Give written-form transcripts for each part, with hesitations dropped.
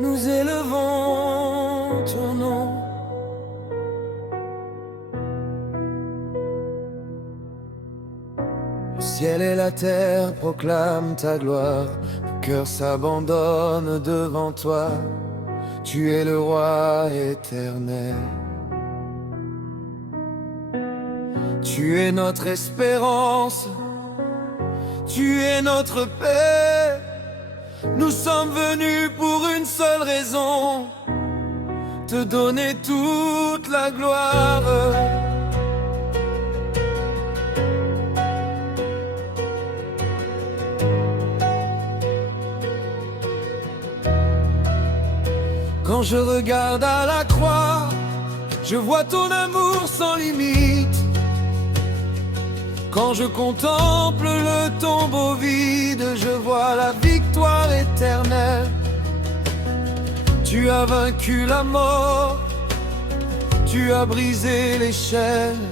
nous élevons ton nom. Le ciel et la terre proclament ta gloire, le cœur s'abandonne devant toi. Tu es le roi éternel. Tu es notre espérance, tu es notre paix. Nous sommes venus pour une seule raison, te donner toute la gloire. Quand je regarde à la croix, je vois ton amour sans limite. Quand je contemple le tombeau vide, je vois la victoire éternelle. Tu as vaincu la mort, tu as brisé les chaînes.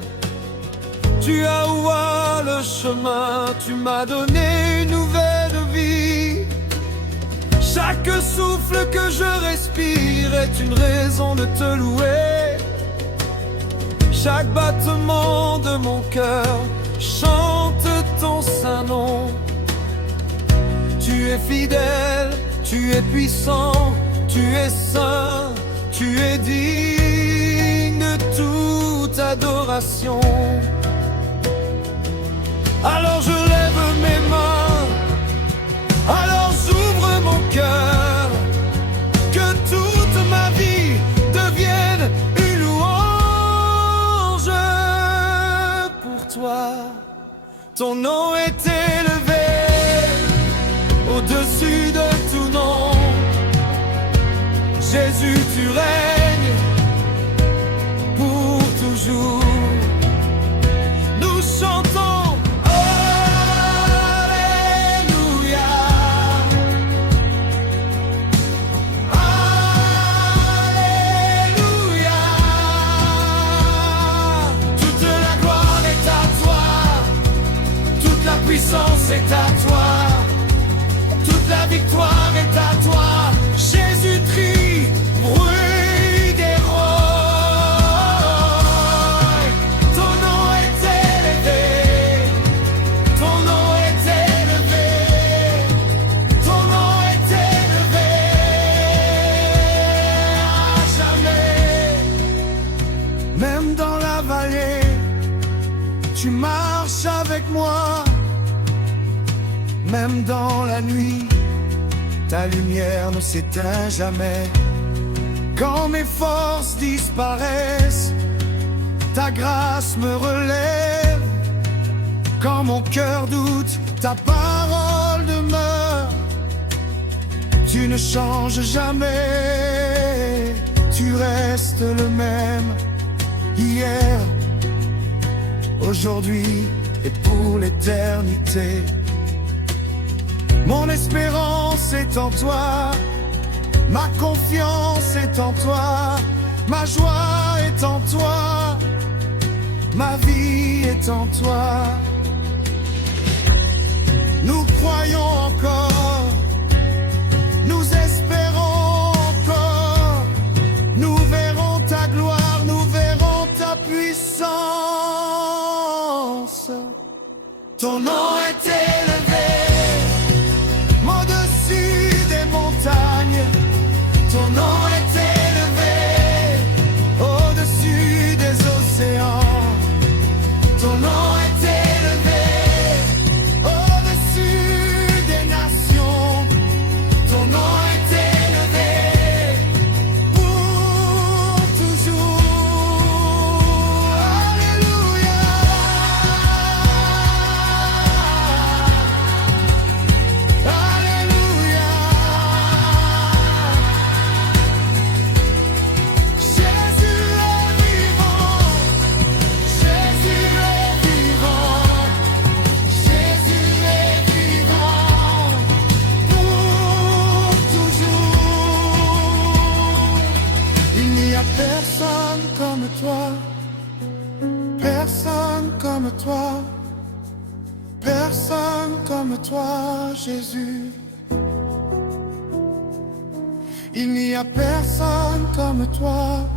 Tu as ouvert le chemin, tu m'as donné une nouvelle vie. Chaque souffle que je respire est une raison de te louer. Chaque battement de mon cœur chante ton saint nom. Tu es fidèle, tu es puissant, tu es saint, tu es digne de toute adoration. Alors je lève mes mains, alors j'ouvre mon cœur, que toute ma vie devienne une louange pour toi. Ton nom est élevé au-dessus de tout nom. Jésus, tu règnes pour toujours. Nous chantons Alléluia, Alléluia. Toute la gloire est à toi, toute la puissance est à toi, toute la victoire est à toi. Jésus-Christ, bruit des rois. Ton nom est élevé, ton nom est élevé, ton nom est élevé à jamais. Même dans la vallée, tu marches avec moi. Même dans la nuit, ta lumière ne s'éteint jamais. Quand mes forces disparaissent, ta grâce me relève. Quand mon cœur doute, ta parole demeure. Tu ne changes jamais, tu restes le même. Hier, aujourd'hui et pour l'éternité. Mon espérance est en toi, ma confiance est en toi, ma joie est en toi, ma vie est en toi. Nous croyons encore, nous espérons encore, nous verrons ta gloire, nous verrons ta puissance. Ton nom est élevé au-dessus des montagnes, ton nom est élevé au-dessus des océans, ton nom est élevé au-dessus des nations, ton nom est élevé pour toujours. Alléluia. Personne comme toi, personne comme toi, personne comme toi, Jésus. Il n'y a personne comme toi,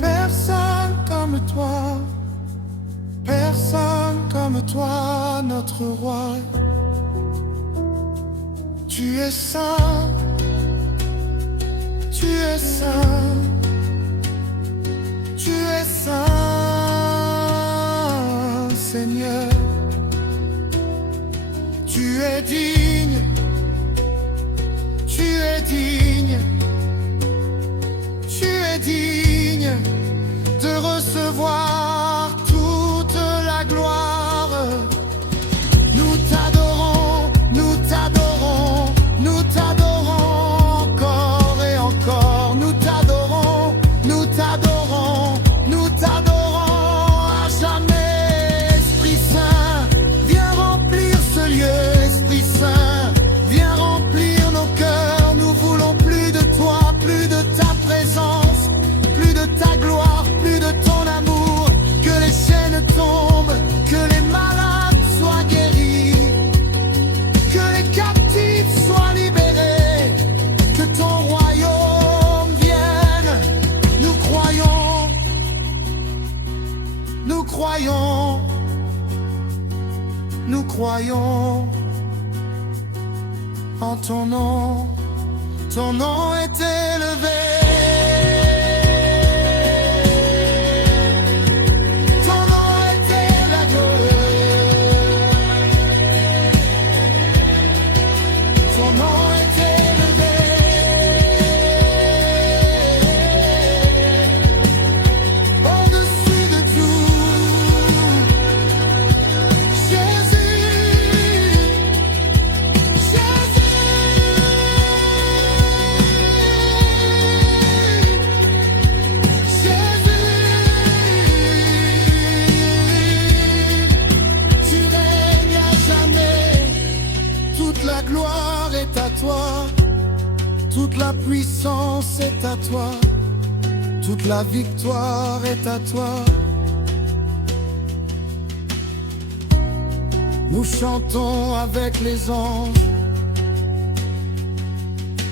personne comme toi, personne comme toi, notre roi. Tu es saint, tu es saint, tu es saint, Seigneur. Tu es digne, tu es digne, tu es digne de recevoir toute la gloire. Nous t'adorons, nous t'adorons, nous t'adorons encore et encore. Nous t'adorons, nous t'adorons, nous t'adorons à jamais. Esprit Saint, viens remplir ce lieu. Esprit Saint, viens remplir nos cœurs. Nous voulons plus de toi, plus de ta présence, plus de ta gloire, plus de ton amour. Que les chaînes tombent, que les malades soient guéris, que les captifs soient libérés, que ton royaume vienne. Nous croyons, nous croyons, nous croyons en ton nom. Ton nom est élevé. La gloire est à toi, toute la puissance est à toi, toute la victoire est à toi. Nous chantons avec les anges,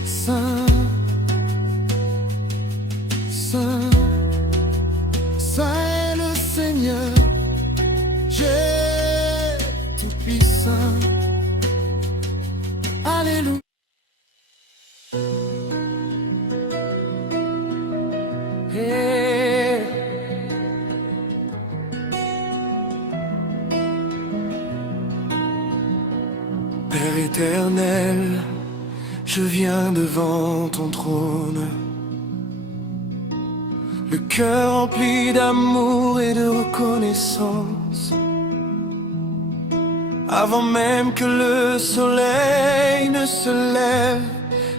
Saint, Saint, Saint est le Seigneur, j'ai tout puissant. Alléluia. Hey. Père éternel, je viens devant ton trône, le cœur rempli d'amour et de reconnaissance. Avant même que le soleil ne se lève,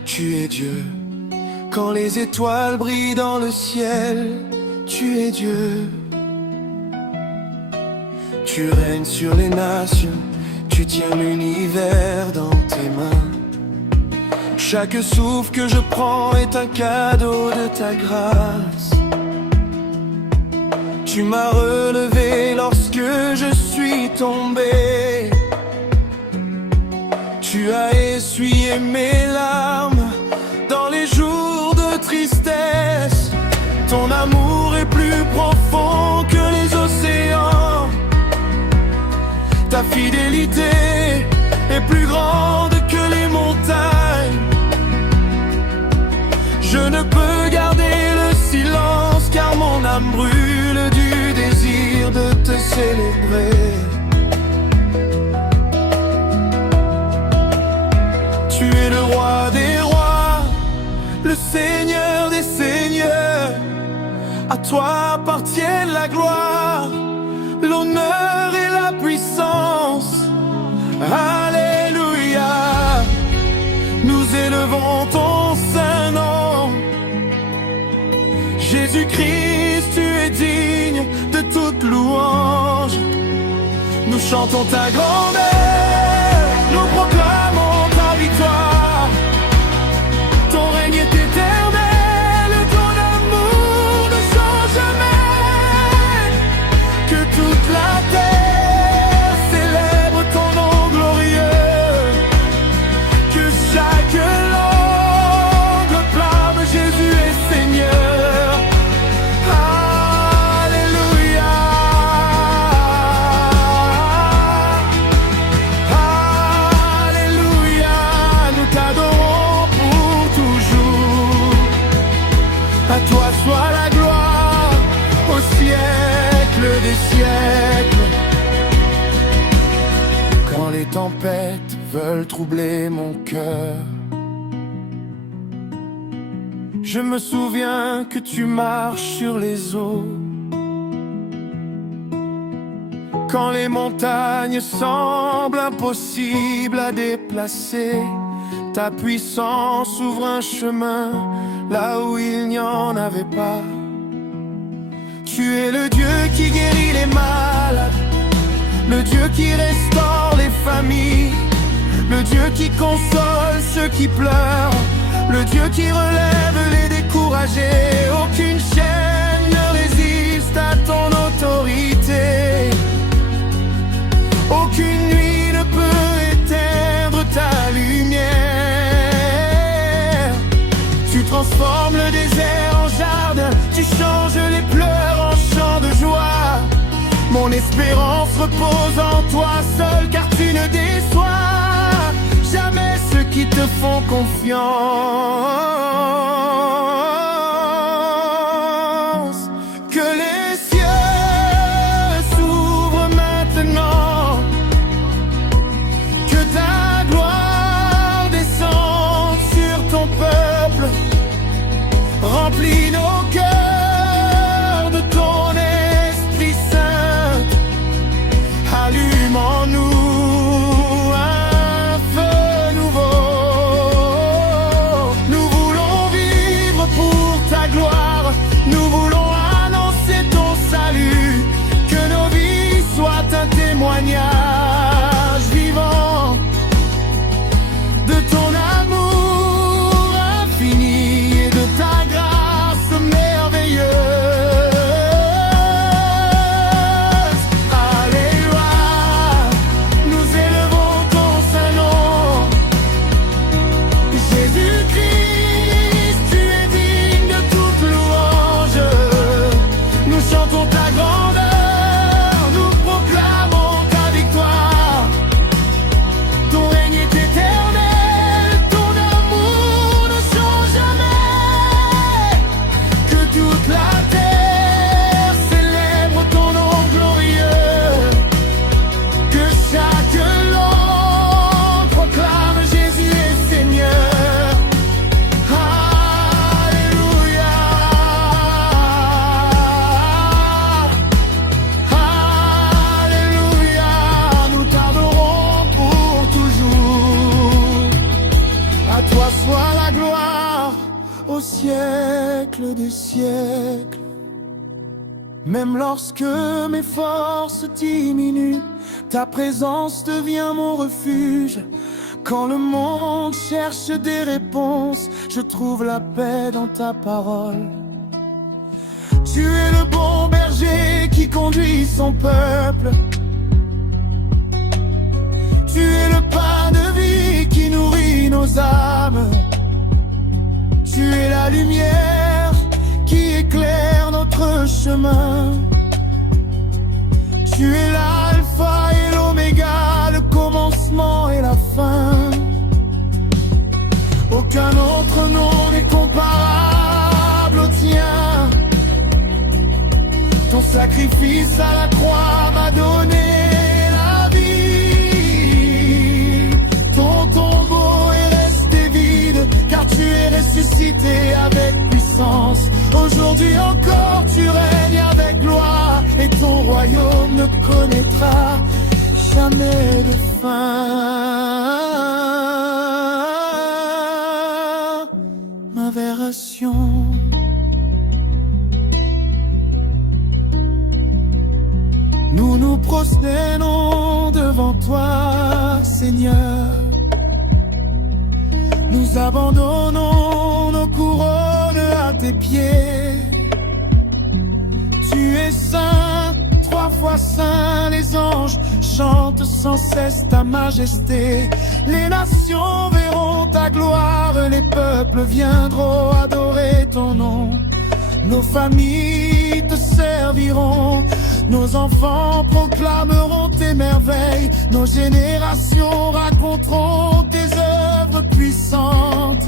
tu es Dieu. Quand les étoiles brillent dans le ciel, tu es Dieu. Tu règnes sur les nations, tu tiens l'univers dans tes mains. Chaque souffle que je prends est un cadeau de ta grâce. Tu m'as relevé lorsque je suis tombé. Tu as essuyé mes larmes dans les jours de tristesse. Ton amour est plus profond que les océans. Ta fidélité est plus grande que les montagnes. Je ne peux garder le silence car mon âme brûle du désir de te célébrer. Tu es le roi des rois, le Seigneur des seigneurs. À toi appartiennent la gloire, l'honneur et la puissance. Alléluia. Nous élevons ton saint nom. Jésus-Christ, tu es digne de toute louange. Nous chantons ta grandeur, nous proclamons ta victoire. Ton règne est éternel, ton amour ne change jamais. Que toute la terre célèbre ton nom glorieux. Que chaque langue troubler mon cœur. Je me souviens que tu marches sur les eaux. Quand les montagnes semblent impossibles à déplacer, ta puissance ouvre un chemin là où il n'y en avait pas. Tu es le Dieu qui guérit les malades, le Dieu qui restaure les familles, le Dieu qui console ceux qui pleurent, le Dieu qui relève les découragés. Aucune chaîne ne résiste à ton autorité. Aucune nuit ne peut éteindre ta lumière. Tu transformes le désert en jardin, tu changes les pleurs en chants de joie. Mon espérance repose en toi seul, car tu ne déçois jamais ceux qui te font confiance. Que les cieux s'ouvrent maintenant, que ta gloire descende sur ton peuple, remplis nos cœurs de ton Esprit Saint, allume en nous un feu nouveau. Nous voulons vivre pour ta gloire, nous voulons annoncer ton salut, que nos vies soient un témoignage vivant de ton amour infini et de ta grâce merveilleuse. Alléluia, nous élevons ton saint nom. Jésus-Christ, tu es digne de toute louange. Nous chantons ta grandeur, nous proclamons ta victoire. Ton règne est éternel, ton amour ne change jamais. Que toute la terre célèbre ton nom glorieux. Que chaque langue proclame Jésus est Seigneur. Alléluia. Alléluia. Nous t'adorons pour toujours. À toi soit la gloire au siècle des siècles. Même lorsque mes forces diminuent, ta présence devient mon refuge. Quand le monde cherche des réponses, je trouve la paix dans ta parole. Tu es le bon berger qui conduit son peuple. Tu es le pain de vie qui nourrit nos âmes. Tu es la lumière qui éclaire notre chemin. Tu es l'alpha et l'oméga, le commencement et la fin. Aucun autre nom n'est comparable au tien. Ton sacrifice à la croix m'a donné la vie. Ton tombeau est resté vide, car tu es ressuscité avec puissance. Aujourd'hui encore tu règnes avec gloire, et ton royaume ne connaîtra jamais de fin. Ma vération, nous nous prosternons devant toi, Seigneur. Nous abandonnons nos couronnes à tes pieds. Tu es saint, trois fois saint. Les anges chantent sans cesse ta majesté. Les nations verront ta gloire, les peuples viendront adorer ton nom. Nos familles te serviront, nos enfants proclameront tes merveilles. Nos générations raconteront tes œuvres puissantes.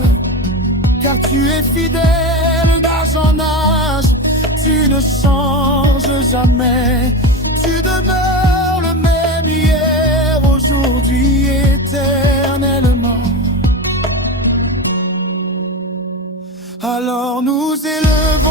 Car tu es fidèle d'âge en âge, tu ne changes jamais. Tu demeures le même hier, aujourd'hui, éternellement. Alors nous élevons